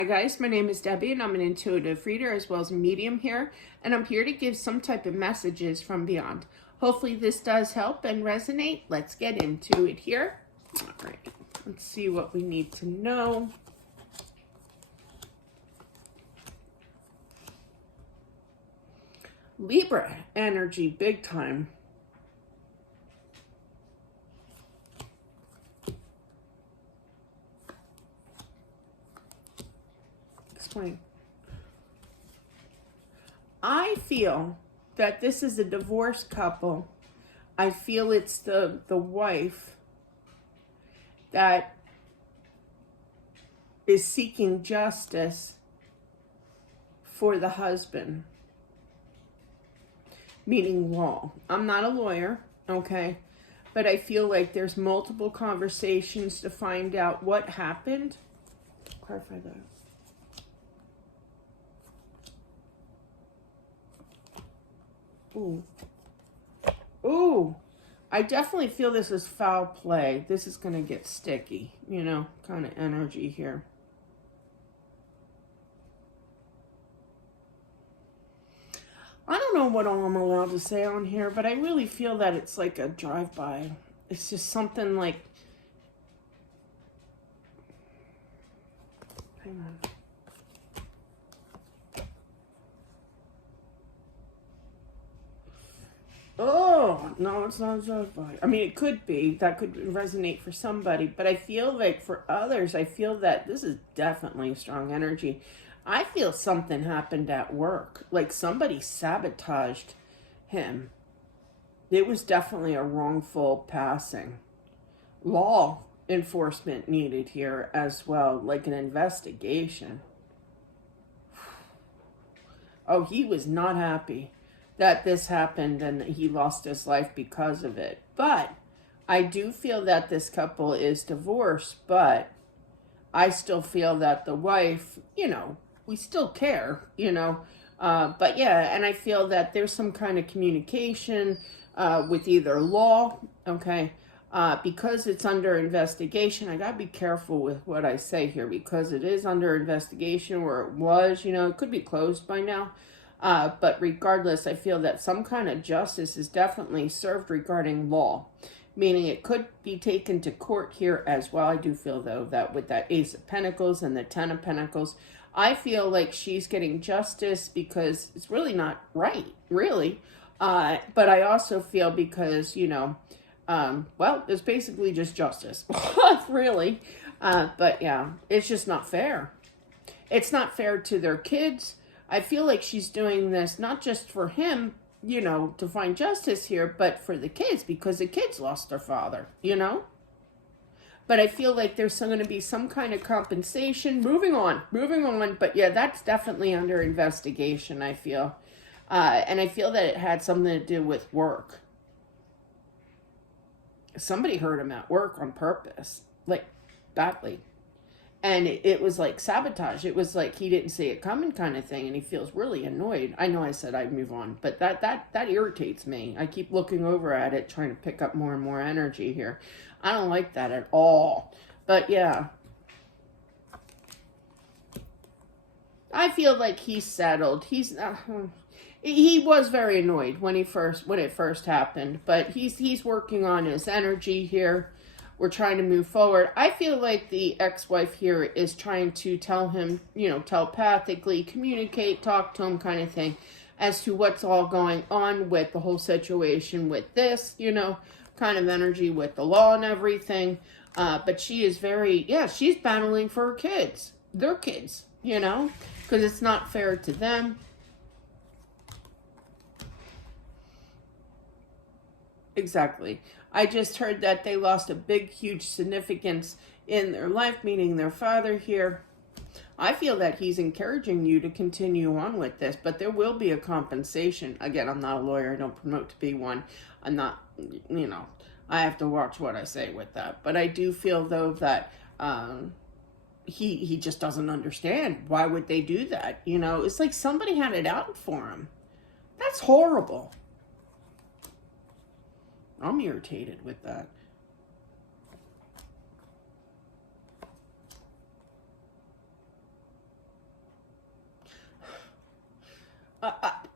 Hi guys, my name is Debbie and I'm an intuitive reader as well as a medium here, and I'm here to give some type of messages from beyond. Hopefully this does help and resonate. Let's get into it here. All right, let's see what we need to know. Libra energy, big time. Explain. I feel that this is a divorced couple. I feel it's the wife that is seeking justice for the husband, meaning law. I'm not a lawyer, okay? But I feel like there's multiple conversations to find out what happened. Clarify that. Ooh. Ooh. I definitely feel this is foul play. This is going to get sticky, you know, kind of energy here. I don't know what all I'm allowed to say on here, but I really feel that it's like a drive-by. It's just something like... Hang on. Oh, no, it's not a drive-by. I mean, it could be. That could resonate for somebody. But I feel like for others, I feel that this is definitely strong energy. I feel something happened at work. Like somebody sabotaged him. It was definitely a wrongful passing. Law enforcement needed here as well, like an investigation. Oh, he was not happy that this happened and he lost his life because of it. But I do feel that this couple is divorced, but I still feel that the wife, you know, we still care, you know. But yeah, and I feel that there's some kind of communication with either law, okay, because it's under investigation. I gotta be careful with what I say here because it is under investigation, or it was, you know, it could be closed by now. But regardless, I feel that some kind of justice is definitely served regarding law, meaning it could be taken to court here as well. I do feel, though, that with that Ace of Pentacles and the Ten of Pentacles, I feel like she's getting justice because it's really not right, really. But I also feel because, you know, well, it's basically just justice, really. But yeah, it's just not fair. It's not fair to their kids. I feel like she's doing this not just for him, you know, to find justice here, but for the kids, because the kids lost their father, you know? But I feel like there's going to be some kind of compensation. Moving on. But yeah, that's definitely under investigation, I feel. And I feel that it had something to do with work. Somebody hurt him at work on purpose, like badly. And it was like sabotage. It was like he didn't see it coming kind of thing, and he feels really annoyed. I know I said I'd move on, but that irritates me. I keep looking over at it, trying to pick up more and more energy here. I don't like that at all. But yeah, I feel like he's settled. He was very annoyed when it first happened, but he's working on his energy here. We're trying to move forward. I feel like the ex-wife here is trying to tell him, you know, telepathically, communicate, talk to him kind of thing, as to what's all going on with the whole situation with this, you know, kind of energy with the law and everything. But she is very, yeah, she's battling for her kids. Their kids, you know, because it's not fair to them. Exactly. I just heard that they lost a big, huge significance in their life, meaning their father here. I feel that he's encouraging you to continue on with this, but there will be a compensation. Again, I'm not a lawyer. I don't promote to be one. I'm not, you know, I have to watch what I say with that. But I do feel, though, that he just doesn't understand. Why would they do that? You know, it's like somebody had it out for him. That's horrible. I'm irritated with that.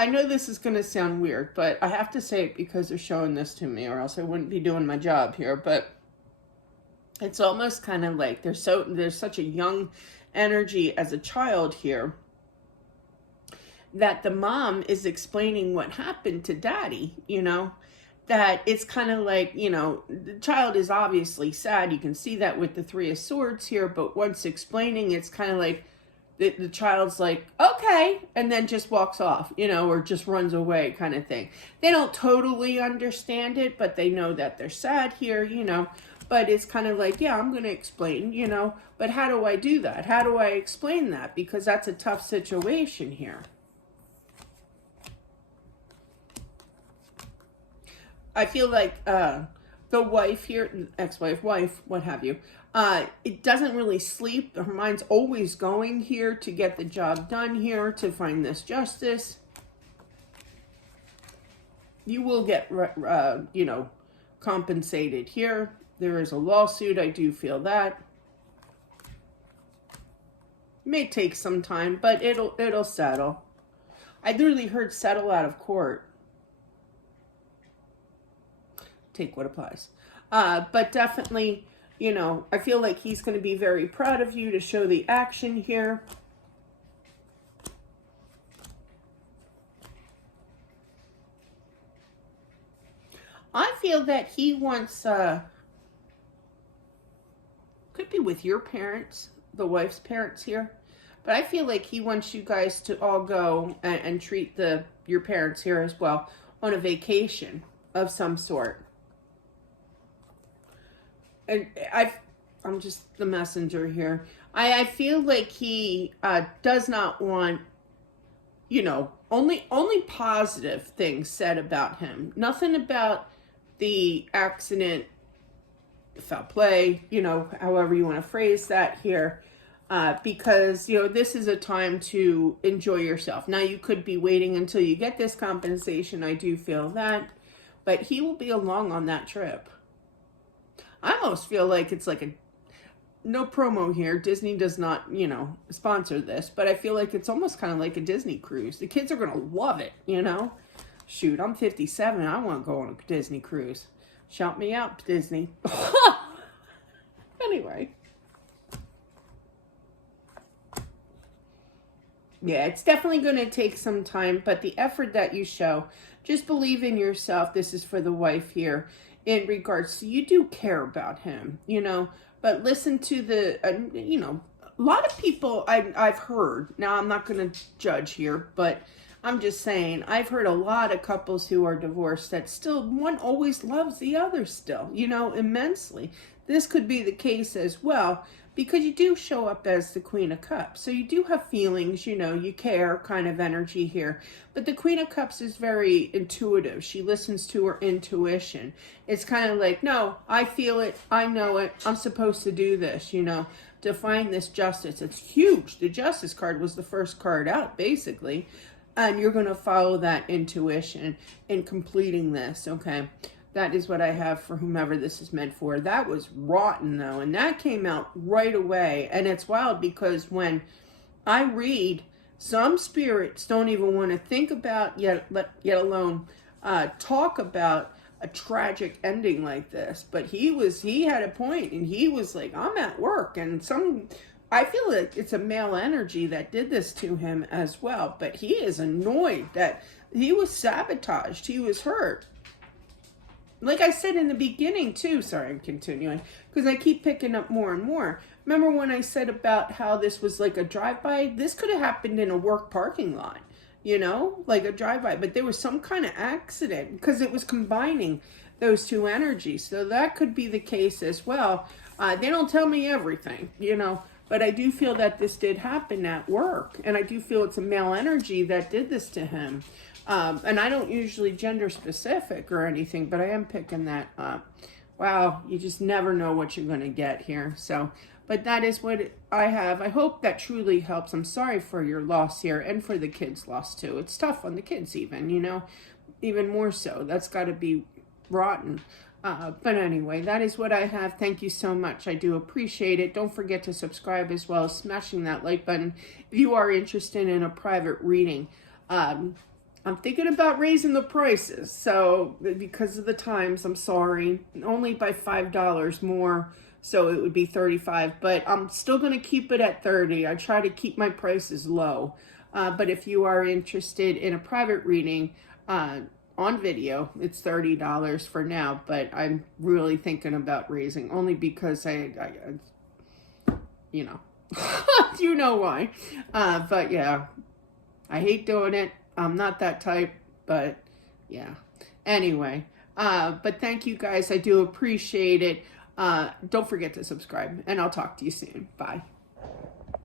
I know this is going to sound weird, but I have to say it because they're showing this to me, or else I wouldn't be doing my job here. But it's almost kind of like there's such a young energy as a child here, that the mom is explaining what happened to daddy, that it's kind of like, the child is obviously sad. You can see that with the Three of Swords here, but once explaining, it's kind of like the child's like, okay, and then just walks off, or just runs away kind of thing. They don't totally understand it, but they know that they're sad here, but it's kind of like, yeah, I'm going to explain, but how do I do that? How do I explain that? Because that's a tough situation here. I feel like the wife here, ex-wife, wife, what have you, it doesn't really sleep. Her mind's always going here to get the job done here, to find this justice. You will get, compensated here. There is a lawsuit. I do feel that. It may take some time, but it'll settle. I literally heard settle out of court. Take what applies. But definitely, I feel like he's going to be very proud of you to show the action here. I feel that he wants, could be with your parents, the wife's parents here, but I feel like he wants you guys to all go and treat your parents here as well on a vacation of some sort. And I'm just the messenger here. I feel like he does not want, only positive things said about him. Nothing about the accident, foul play, however you want to phrase that here. Because, this is a time to enjoy yourself. Now, you could be waiting until you get this compensation. I do feel that. But he will be along on that trip. I almost feel like it's like no promo here. Disney does not, sponsor this, but I feel like it's almost kind of like a Disney cruise. The kids are going to love it, Shoot, I'm 57. I want to go on a Disney cruise. Shout me out, Disney. Anyway. Yeah, it's definitely going to take some time, but the effort that you show, just believe in yourself. This is for the wife here. In regards to, you do care about him, but listen to a lot of people I've heard, now I'm not going to judge here, but I'm just saying, I've heard a lot of couples who are divorced that still, one always loves the other still, immensely. This could be the case as well, because you do show up as the Queen of Cups. So you do have feelings, you care kind of energy here. But the Queen of Cups is very intuitive. She listens to her intuition. It's kind of like, no, I feel it. I know it. I'm supposed to do this, to find this justice. It's huge. The Justice card was the first card out, basically. And you're going to follow that intuition in completing this, okay? That is what I have for whomever this is meant for. That was rotten, though, and that came out right away. And it's wild because when I read, some spirits don't even want to think about, yet alone talk about a tragic ending like this. But he had a point, and he was like, I'm at work, and I feel like it's a male energy that did this to him as well. But he is annoyed that he was sabotaged. He was hurt. Like I said in the beginning, too, sorry, I'm continuing, because I keep picking up more and more. Remember when I said about how this was like a drive-by? This could have happened in a work parking lot, like a drive-by. But there was some kind of accident because it was combining those two energies. So that could be the case as well. They don't tell me everything, but I do feel that this did happen at work. And I do feel it's a male energy that did this to him. And I don't usually gender specific or anything, but I am picking that up. Wow, you just never know what you're going to get here. So, but that is what I have. I hope that truly helps. I'm sorry for your loss here and for the kids' loss too. It's tough on the kids even, even more so. That's got to be rotten. But anyway, that is what I have. Thank you so much. I do appreciate it. Don't forget to subscribe as well as smashing that like button if you are interested in a private reading. I'm thinking about raising the prices. So because of the times, I'm sorry, only by $5 more. So it would be 35, but I'm still going to keep it at 30. I try to keep my prices low. But if you are interested in a private reading on video, it's $30 for now. But I'm really thinking about raising, only because I you know, you know why. But yeah, I hate doing it. I'm not that type, but yeah. Anyway, but thank you guys. I do appreciate it. Don't forget to subscribe, and I'll talk to you soon. Bye.